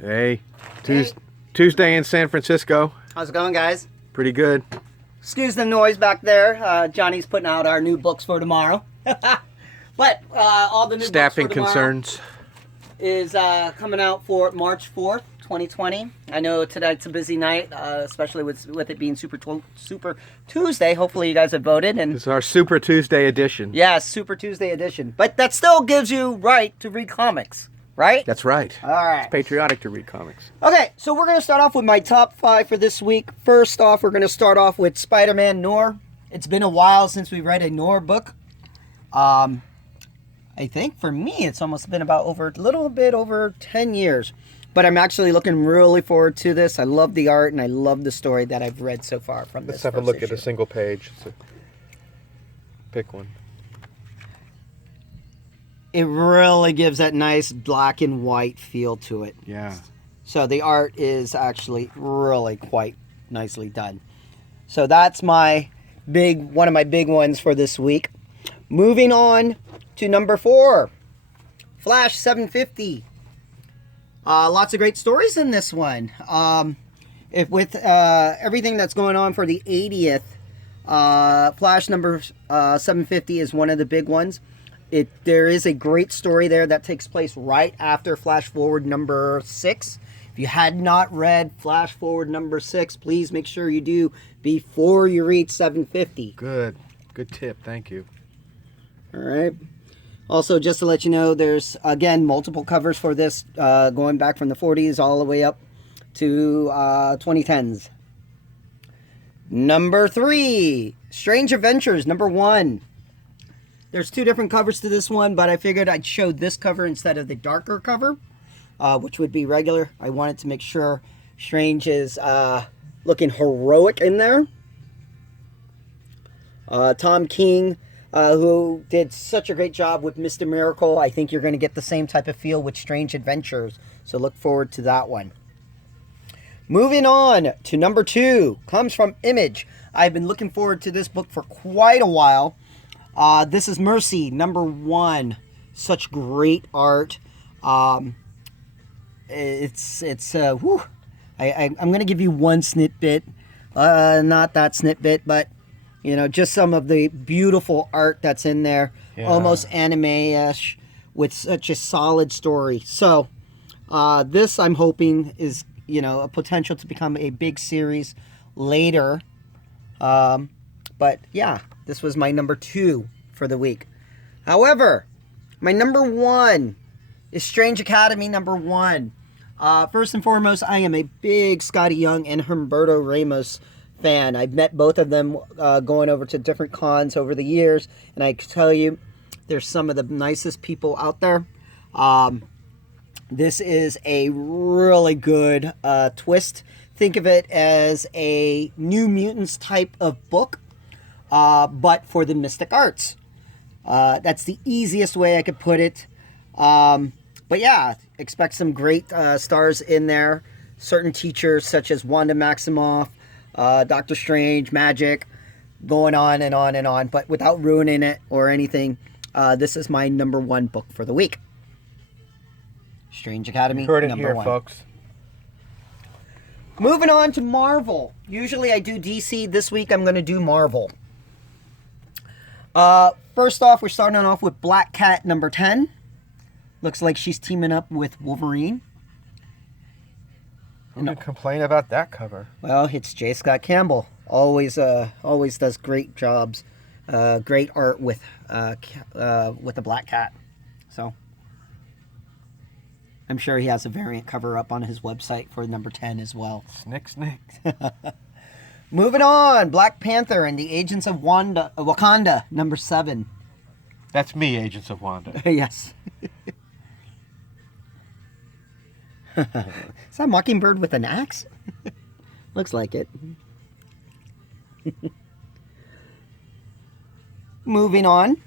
Hey, Hey. Tuesday in San Francisco. How's it going, guys? Pretty good. Excuse the noise back there. Johnny's putting out our new books for tomorrow. But all the new Staffing books for tomorrow concerns. is coming out for March 4th, 2020. I know tonight's a busy night, especially with it being Super Tuesday. Hopefully you guys have voted. And It's our Super Tuesday edition. yeah, Super Tuesday edition. But that still gives you right to read comics, right? That's right. All right. It's patriotic to read comics. Okay, so we're going to start off with my top 5 for this week. First off, we're going to start off with Spider-Man Noir. It's been a while since we read a Noir book. I think for me, it's almost been about a little bit over 10 years. But I'm actually looking really forward to this. I love the art and I love the story that I've read so far from this. Let's have a look at a single page. Pick one. It really gives that nice black and white feel to it. Yeah. So the art is actually really quite nicely done. So that's one of my big ones for this week. Moving on to number 4, Flash 750. Lots of great stories in this one. With everything that's going on for the 80th, Flash number 750 is one of the big ones. There is a great story there that takes place right after Flash Forward number 6. If you had not read Flash Forward number 6, please make sure you do before you read 750. Good tip. Thank you. All right. Also, just to let you know, there's, again, multiple covers for this, going back from the 40s all the way up to 2010s. Number 3, Strange Adventures, number 1. There's 2 different covers to this one, but I figured I'd show this cover instead of the darker cover, which would be regular. I wanted to make sure Strange is looking heroic in there. Tom King, who did such a great job with Mr. Miracle. I think you're going to get the same type of feel with Strange Adventures, so look forward to that one. Moving on to number 2, comes from Image. I've been looking forward to this book for quite a while. This is Mercy, number 1. Such great art. I'm going to give you one snippet. Not that snippet, but you know, just some of the beautiful art that's in there. Yeah. Almost anime-ish with such a solid story. So this, I'm hoping, is, you know, a potential to become a big series later. But yeah, this was my number 2 for the week. However, my number 1 is Strange Academy number 1. First and foremost, I am a big Scotty Young and Humberto Ramos fan. I've met both of them going over to different cons over the years, and I can tell you, they're some of the nicest people out there. This is a really good twist. Think of it as a New Mutants type of book, but for the Mystic Arts. That's the easiest way I could put it. But yeah, expect some great stars in there. Certain teachers such as Wanda Maximoff, Doctor Strange, Magic, going on and on and on. But without ruining it or anything, this is my number 1 book for the week. Strange Academy, Heard it number here, 1. folks. Moving on to Marvel. Usually I do DC. This week I'm going to do Marvel. First off, we're starting off with Black Cat number 10. Looks like she's teaming up with Wolverine. Who can complain about that cover? Well, it's J. Scott Campbell. Always does great jobs. Great art with the Black Cat. So I'm sure he has a variant cover up on his website for number 10 as well. Snick. Moving on, Black Panther and the Agents of Wakanda, number 7. That's me, Agents of Wanda. Yes. Is that Mockingbird with an axe? Looks like it. Moving on,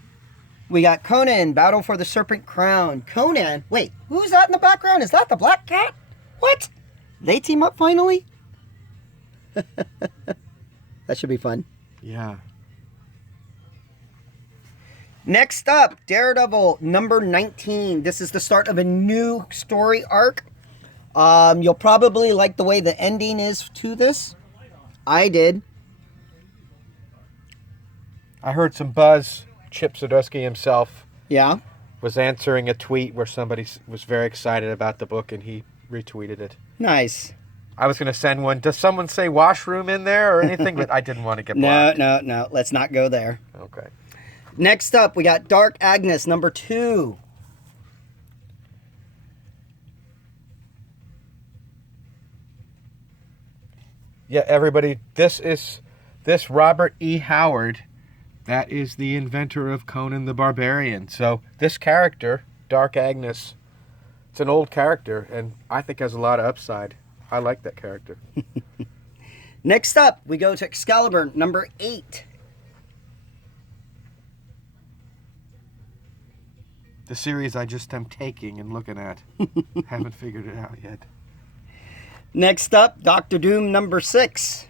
we got Conan, Battle for the Serpent Crown. Conan, wait, who's that in the background? Is that the Black Cat? What? They team up finally? That should be fun. Yeah. Next up, Daredevil number 19. This is the start of a new story arc. You'll probably like the way the ending is to this. I did. I heard some buzz. Chip Zdarsky himself Yeah. was answering a tweet where somebody was very excited about the book, and he retweeted it. Nice. I was going to send one. Does someone say washroom in there or anything? But I didn't want to get blocked. No. Let's not go there. Okay. Next up, we got Dark Agnes, number 2. Yeah, everybody, this Robert E. Howard, that is the inventor of Conan the Barbarian. So this character, Dark Agnes, it's an old character, and I think has a lot of upside. I like that character. Next up, we go to Excalibur, number 8. The series I just am taking and looking at. Haven't figured it out yet. Next up, Doctor Doom, number 6.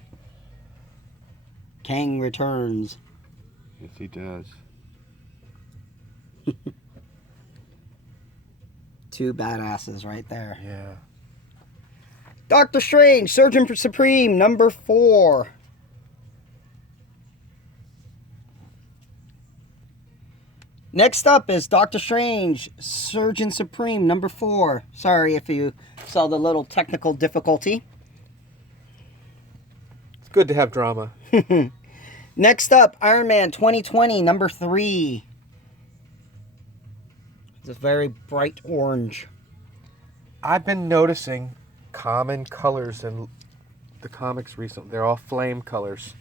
Kang returns. Yes, he does. 2 badasses right there. Yeah. Doctor Strange, Surgeon Supreme, number 4. Next up is Doctor Strange, Surgeon Supreme, number 4. Sorry if you saw the little technical difficulty. It's good to have drama. Next up, Iron Man 2020, number 3. It's a very bright orange. I've been noticing common colors in the comics recently. They're all flame colors.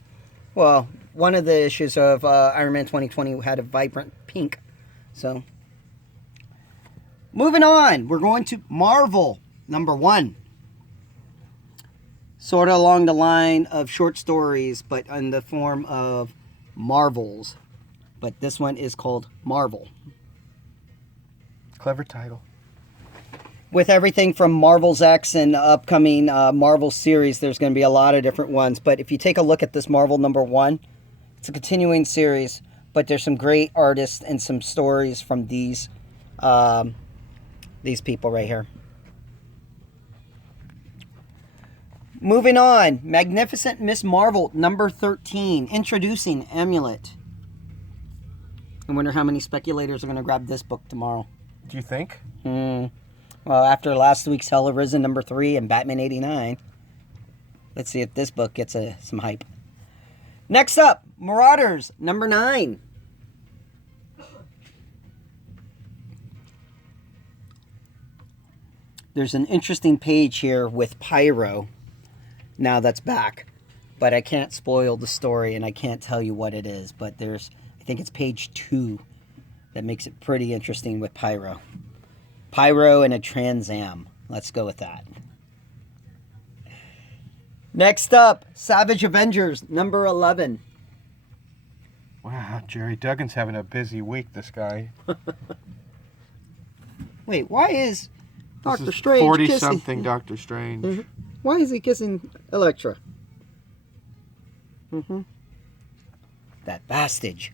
Well, one of the issues of Iron Man 2020 had a vibrant pink. So, moving on, we're going to Marvel, number 1. Sort of along the line of short stories, but in the form of Marvels. But this one is called Marvel. Clever title. With everything from Marvel's X and upcoming Marvel series, there's going to be a lot of different ones. But if you take a look at this Marvel number 1, it's a continuing series, but there's some great artists and some stories from these people right here. Moving on, Magnificent Miss Marvel number 13, introducing Amulet. I wonder how many speculators are going to grab this book tomorrow. Do you think? Well, after last week's Hell Arisen number 3 and Batman 89, let's see if this book gets some hype. Next up, Marauders number 9. There's an interesting page here with Pyro. Now that's back, but I can't spoil the story and I can't tell you what it is. But I think it's page 2 that makes it pretty interesting with Pyro. Pyro and a Trans Am. Let's go with that. Next up, Savage Avengers, number 11. Wow, Jerry Duggan's having a busy week, this guy. Wait, why is Doctor This is Strange 40-something Doctor Strange. Mm-hmm. Why is he kissing Elektra? That bastage.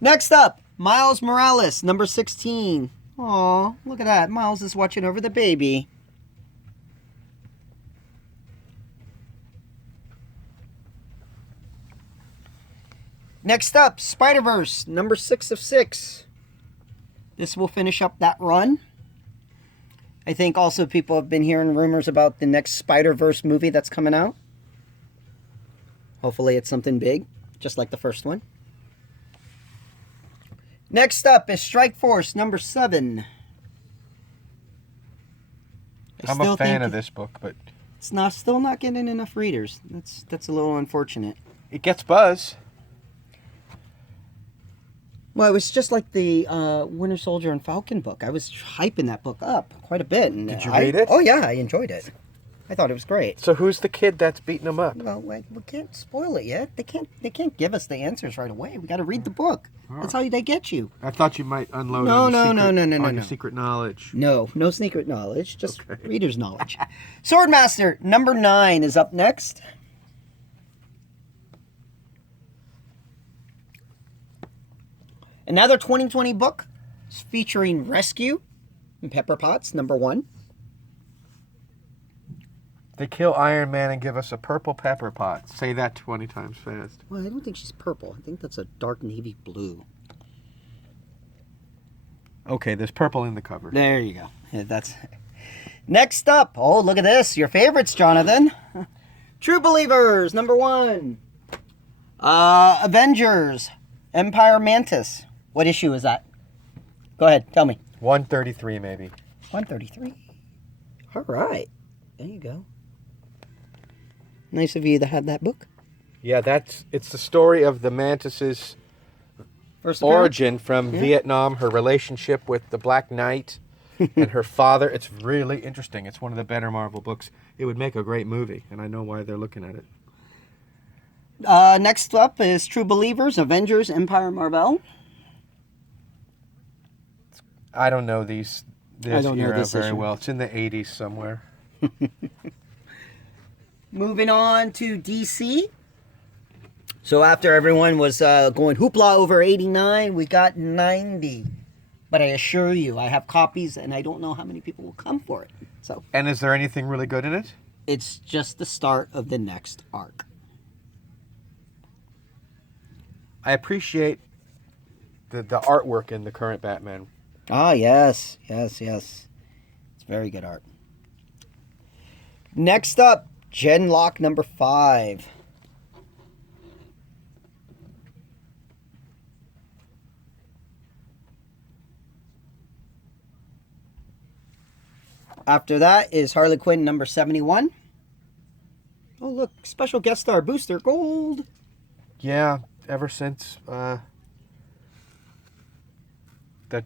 Next up, Miles Morales, number 16. Aw, look at that. Miles is watching over the baby. Next up, Spider-Verse, number 6 of 6. This will finish up that run. I think also people have been hearing rumors about the next Spider-Verse movie that's coming out. Hopefully it's something big, just like the first one. Next up is Strike Force, number 7. I'm a fan of this book, but it's still not getting enough readers. That's a little unfortunate. it gets buzz. Well, it was just like the Winter Soldier and Falcon book. I was hyping that book up quite a bit. And Did you read it? Oh, yeah, I enjoyed it. I thought it was great. So who's the kid that's beating him up? Well, we can't spoil it yet. They can't give us the answers right away. We got to read the book. That's how they get you. I thought you might unload No, on your secret knowledge. No secret knowledge, just reader's knowledge. Swordmaster, number 9 is up next. Another 2020 book featuring Rescue and Pepper Potts, number 1. They kill Iron Man and give us a purple pepper pot. Say that 20 times fast. Well, I don't think she's purple. I think that's a dark navy blue. Okay, there's purple in the cover. There you go. Yeah, that's next up. Oh, look at this. Your favorites, Jonathan. True Believers, number 1. Avengers, Empire Mantis. What issue is that? Go ahead, tell me. 133 maybe. 133. All right. There you go. Nice of you to have that book. Yeah, it's the story of the Mantis's First origin from Vietnam, her relationship with the Black Knight, and her father. It's really interesting. It's one of the better Marvel books. It would make a great movie, and I know why they're looking at it. Next up is True Believers, Avengers, Empire Marvel. I don't know this era very issue. well. It's in the 80s somewhere. Moving on to DC. So after everyone was going hoopla over 89, we got 90. But I assure you, I have copies, and I don't know how many people will come for it. So And is there anything really good in it? it's just the start of the next arc. I appreciate the artwork in the current Batman. Ah, yes. It's very good art. Next up, Genlock number 5. After that is Harley Quinn number 71. Oh, look, special guest star Booster Gold. Yeah, ever since that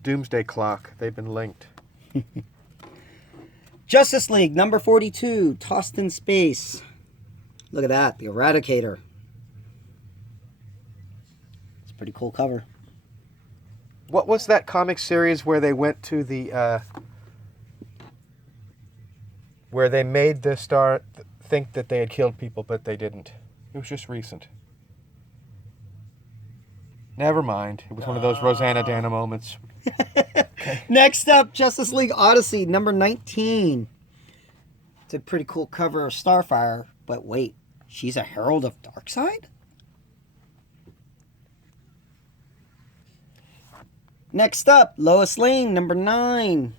Doomsday Clock, they've been linked. Justice League number 42, Tossed in Space. Look at that, the Eradicator. It's a pretty cool cover. What was that comic series where they went to the where they made the Star think that they had killed people, but they didn't? It was just recent. Never mind. It was one of those Rosanna Dana moments. Next up, Justice League Odyssey number 19. It's a pretty cool cover of Starfire, but wait, she's a herald of Darkseid? Next up, Lois Lane number 9.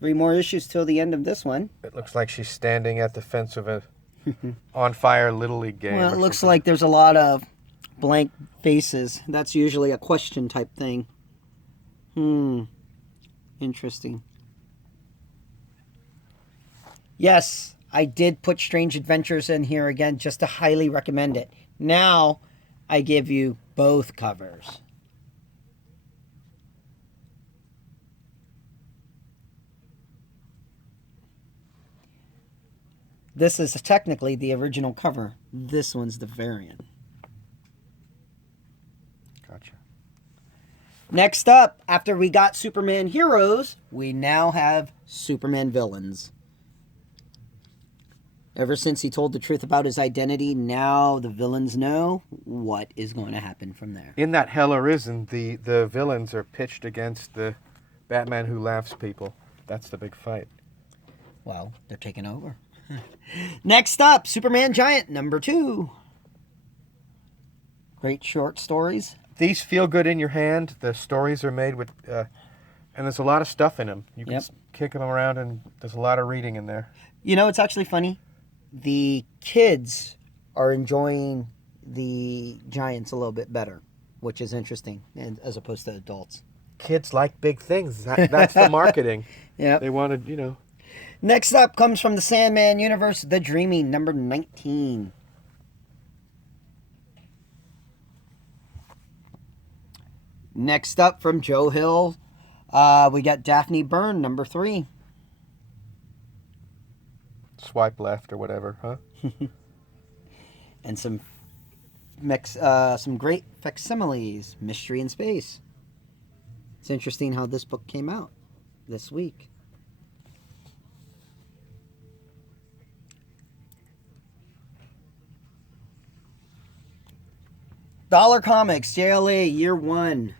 3 more issues till the end of this one. It looks like she's standing at the fence of a on fire Little League game. Well, it looks like there's a lot of blank faces. That's usually a question type thing. Interesting. Yes, I did put Strange Adventures in here again just to highly recommend it. Now, I give you both covers. This is technically the original cover. This one's the variant. Gotcha. Next up, after we got Superman heroes, we now have Superman villains. Ever since he told the truth about his identity, now the villains know what is going to happen from there. In that Hell Arisen, the villains are pitched against the Batman who laughs people. That's the big fight. Well, they're taking over. Next up, Superman Giant number 2. Great short stories. These feel good in your hand. The stories are made with, and there's a lot of stuff in them. You can kick them around, and there's a lot of reading in there. You know, it's actually funny. The kids are enjoying the Giants a little bit better, which is interesting, and as opposed to adults. Kids like big things. That's the marketing. Yeah. They wanted, you know. Next up comes from the Sandman universe, The Dreaming, number 19. Next up from Joe Hill, we got Daphne Byrne, number 3. Swipe left or whatever, huh? And some great facsimiles, Mystery in Space. It's interesting how this book came out this week. Dollar Comics, JLA, year 1.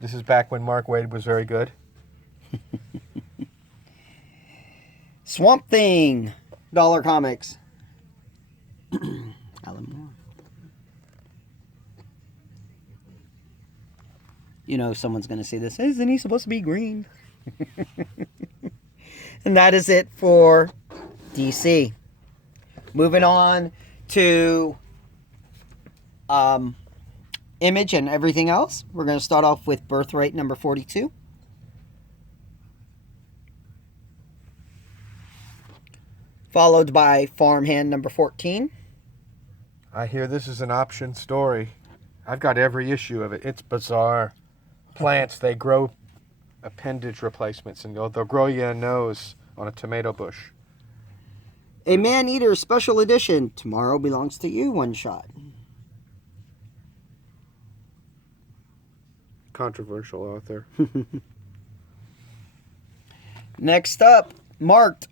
This is back when Mark Waid was very good. Swamp Thing, Dollar Comics. Alan Moore. You know someone's going to say this. Isn't he supposed to be green? And that is it for DC. Moving on to Image and everything else. We're going to start off with Birthright number 42. Followed by Farmhand number 14. I hear this is an option story. I've got every issue of it. It's bizarre. Plants, they grow appendage replacements, and they'll grow you a nose on a tomato bush. A Man-Eater Special Edition. Tomorrow Belongs to You one shot. Controversial author. Next up, Marked.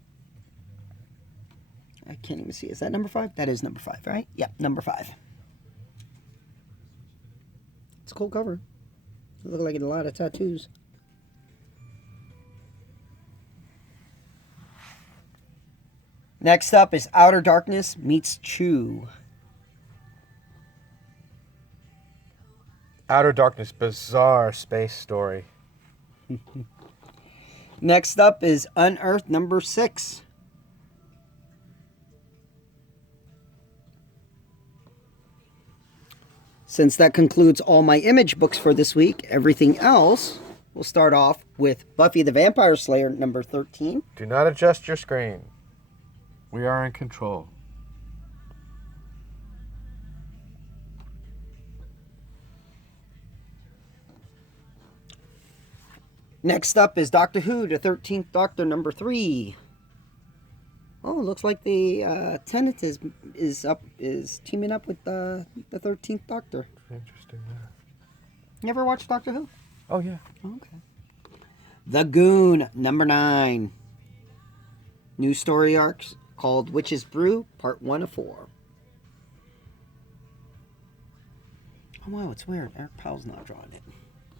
I can't even see. Is that number 5? That is number 5, right? Yep, number 5. It's a cool cover. It looks like a lot of tattoos. Next up is Outer Darkness meets Chew. Outer Darkness, bizarre space story. Next up is Unearthed number 6. Since that concludes all my Image books for this week, everything else, we'll start off with Buffy the Vampire Slayer number 13. Do not adjust your screen. We are in control. Next up is Doctor Who, the 13th Doctor, number 3. Oh, looks like the Tennant is teaming up with the 13th Doctor. Interesting. You ever watched Doctor Who? Oh, yeah. Okay. The Goon, number 9. New story arcs called Witch's Brew, part 1 of 4. Oh, wow, it's weird. Eric Powell's not drawing it.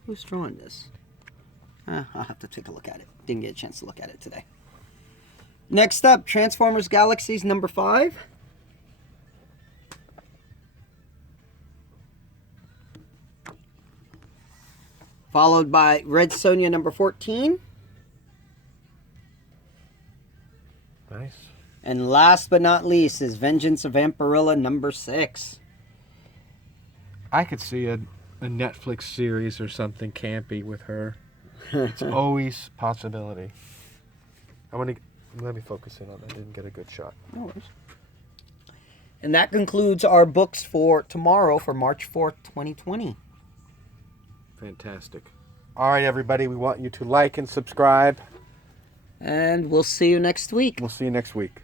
Who's drawing this? I'll have to take a look at it. Didn't get a chance to look at it today. Next up, Transformers Galaxies number 5. Followed by Red Sonja number 14. Nice. And last but not least is Vengeance of Vampirilla number 6. I could see a Netflix series or something campy with her. It's always a possibility. Let me focus in on that. I didn't get a good shot. No worries. And that concludes our books for tomorrow, for March 4th, 2020. Fantastic. All right, everybody. We want you to like and subscribe. And we'll see you next week. We'll see you next week.